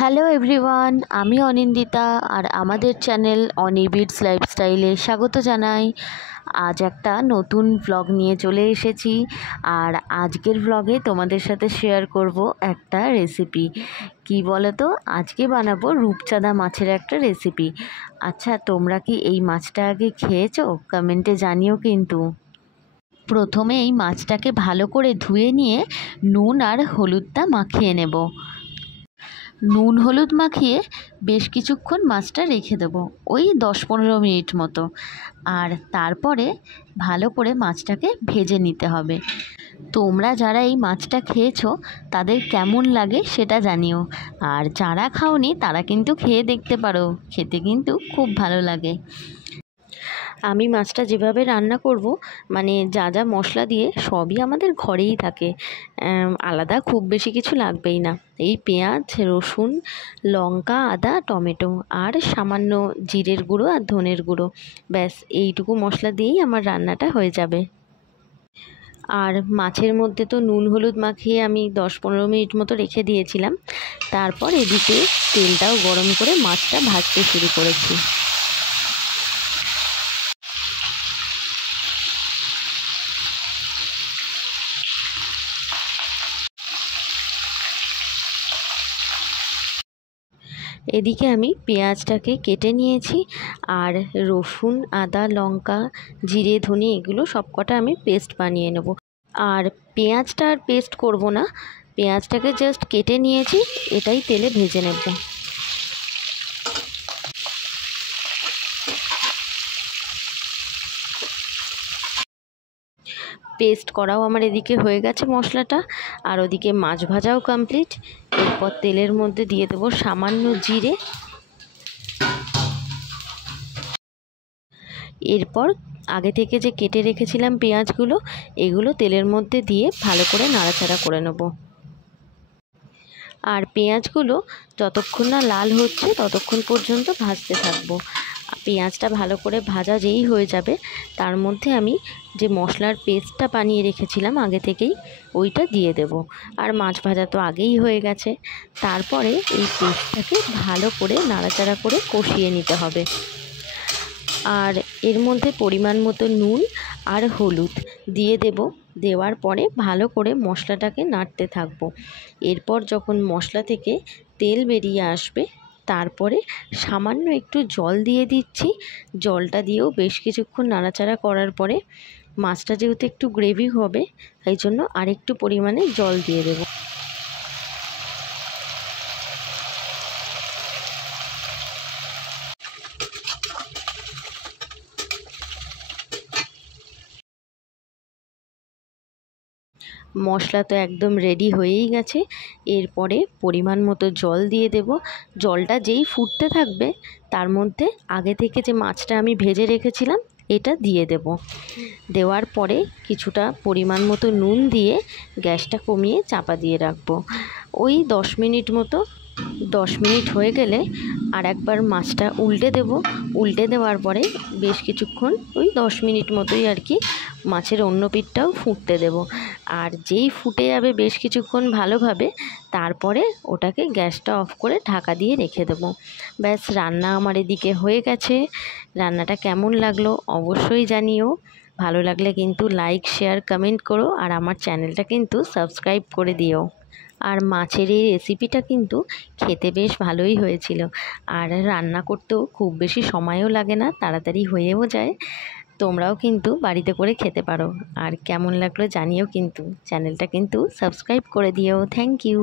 Hello everyone, আমি অনিন্দিতা আর আমাদের channel অনি bits লাইফস্টাইলে স্বাগত জানাই। আজ একটা নতুন ব্লগ নিয়ে চলে এসেছি আর আজকের ব্লগে তোমাদের সাথে শেয়ার করব একটা রেসিপি। কি বলো তো, আজকে বানাবো রূপচাঁদা মাছের একটা রেসিপি। আচ্ছা, তোমরা কি এই মাছটা আগে খেয়েছো? কমেন্টে জানিও কিন্তু। প্রথমে এই মাছটাকে ভালো করে ধুয়ে নিয়ে নুন আর হলুদটা মাখিয়ে নেব। নুন হলুদ মাখিয়ে বেশ কিছুক্ষণ মাছটা রেখে দেবো, ওই 10-15 মিনিট মতো। আর তারপরে ভালো করে মাছটাকে ভেজে নিতে হবে। তোমরা যারা এই মাছটা খেয়েছো তাদের কেমন লাগে সেটা জানিও, আর যারা খাওনি তারা কিন্তু খেয়ে দেখতে পারো, খেতে কিন্তু খুব ভালো লাগে। আমি মাছটা যেভাবে রান্না করব, মানে যা যা মশলা দিয়ে, সবই আমাদের ঘরেই থাকে। আলাদা খুব বেশি কিছু লাগবেই না। এই পেঁয়াজ, রসুন, লঙ্কা, আদা, টমেটো আর সামান্য জিরের গুঁড়ো আর ধনের গুঁড়ো, ব্যাস এইটুকু মশলা দিয়েই আমার রান্নাটা হয়ে যাবে। আর মাছের মধ্যে তো নুন হলুদ মাখিয়ে আমি 10-15 মিনিট মতো রেখে দিয়েছিলাম। তারপর এদিকে তেলটাও গরম করে মাছটা ভাজতে শুরু করেছি। এদিকে আমি পেঁয়াজটাকে কেটে নিয়েছি, আর রসুন, আদা, লঙ্কা, জিরে, ধনে এগুলো সবকটা আমি পেস্ট বানিয়ে নেব। আর পেঁয়াজটা আর পেস্ট করব না, পেঁয়াজটাকে জাস্ট কেটে নিয়েছি, এটাই তেলে ভেজে নেব। পেস্ট করাও আমার এদিকে হয়ে গেছে মশলাটা, আর ওদিকে মাছ ভাজাও কমপ্লিট। এরপর তেলের মধ্যে দিয়ে দেবো সামান্য জিরে। এরপর আগে থেকে যে কেটে রেখেছিলাম পেঁয়াজগুলো, এগুলো তেলের মধ্যে দিয়ে ভালো করে নাড়াচাড়া করে নেব। আর পেঁয়াজগুলো যতক্ষণ না লাল হচ্ছে ততক্ষণ পর্যন্ত ভাজতে থাকবো। পেঁয়াজটা ভালো করে ভাজা যেই হয়ে যাবে, তার মধ্যে আমি যে মশলার পেস্টটা বানিয়ে রেখেছিলাম আগে থেকেই, ওইটা দিয়ে দেব। আর মাছ ভাজা তো আগেই হয়ে গেছে। তারপরে এই পেস্টটাকে ভালো করে নাড়াচাড়া করে কষিয়ে নিতে হবে। আর এর মধ্যে পরিমাণ মতো নুন আর হলুদ দিয়ে দেব। দেওয়ার পরে ভালো করে মশলাটাকে নাড়তে থাকবো। এরপর যখন মশলা থেকে তেল বেরিয়ে আসবে, তারপরে সামান্য একটু জল দিয়ে দিচ্ছি। জলটা দিয়েও বেশ কিছুক্ষণ নাড়াচাড়া করার পরে মাছটা যেহেতু একটু গ্রেভি হবে, তাই জন্য আরেকটু পরিমাণে জল দিয়ে দেব। মশলা তো একদম রেডি হয়েই গেছে। এরপরে পরিমাণ মতো জল দিয়ে দেব। জলটা যেই ফুটতে থাকবে, তার মধ্যে আগে থেকে যে মাছটা আমি ভেজে রেখেছিলাম এটা দিয়ে দেব। দেওয়ার পরে কিছুটা পরিমাণ মতো নুন দিয়ে গ্যাসটা কমিয়ে চাপা দিয়ে রাখবো। ওই 10 মিনিট মতো। 10 মিনিট হয়ে গেলে আর একবার মাছটা উল্টে দেব। উল্টে দেওয়ার পরে বেশ কিছুক্ষণ, ওই 10 মিনিট মতোই আর কি, মাছের অন্য পিঠটাও ফুটতে দেব। আর যেই ফুটে যাবে বেশ কিছুক্ষণ ভালোভাবে, তারপরে ওটাকে গ্যাসটা অফ করে ঢাকা দিয়ে রেখে দেব। ব্যাস, রান্না আমার এদিকে হয়ে গেছে। রান্নাটা কেমন লাগলো অবশ্যই জানিও। ভালো লাগলে কিন্তু লাইক, শেয়ার, কমেন্ট করো, আর আমার চ্যানেলটা কিন্তু সাবস্ক্রাইব করে দিও। আর মাছের এই রেসিপিটা কিন্তু খেতে বেশ ভালোই হয়েছিল। আর রান্না করতেও খুব বেশি সময়ও লাগে না, তাড়াতাড়ি হয়েও যায়। তোমরাও কিন্তু বাড়িতে করে খেতে পারো। আর কেমন লাগলো জানিও কিন্তু। চ্যানেলটা কিন্তু সাবস্ক্রাইব করে দিও। Thank you.